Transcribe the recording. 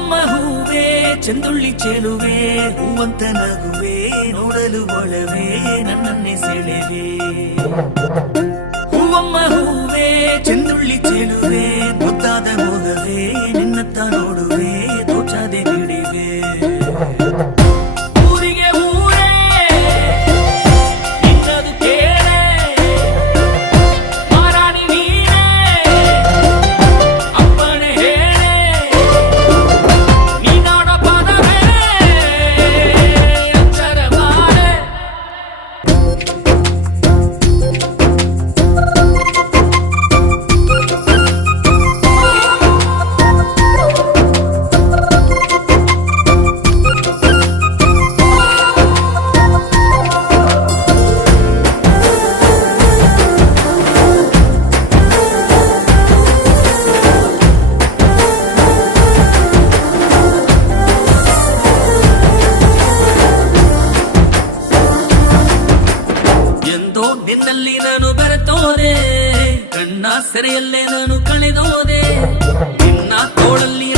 ಹೂವಮ್ಮ ಹೂವೇ ಚೆಂದುಳ್ಳಿ ಚೆಲುವೆ ಹೂವಂತ ನಗುವೆ ನೋಡಲು ಒಳವೆ ನನ್ನನ್ನೇ ಸೆಳೆವೆ ಹೂವಮ್ಮ ಹೂವೇ ಚೆಂದುಳ್ಳಿ ಚೆಲುವೆ ಮುದ್ದಾದ ಮೊಗವೇ ನಿನ್ನತ್ತ ನೋಡುವೆ ತೋಚಾದೆ ಬಿಡಿವೆ ಊರಿಗೆ ಊರೇ ನಿನ್ನದು ಕೇಳೆ ಮಾರಾಣಿ ನೀನೇ ಅಪ್ಪಣೆ ಹೇಳೆ ನೀನಾಡ ಪದವೇ ಅಕ್ಷರ ಮಾಡೆ ಎಂದೋ ನಿನ್ನಲ್ಲಿ ನಾನು ಬೆರೆತೋದೆ ಕಣ್ಣ ಸೆರೆಯಲ್ಲೇ ನಾನು ಕಳೆದೋದೆ ನಿನ್ನ ತೋಳಲ್ಲಿ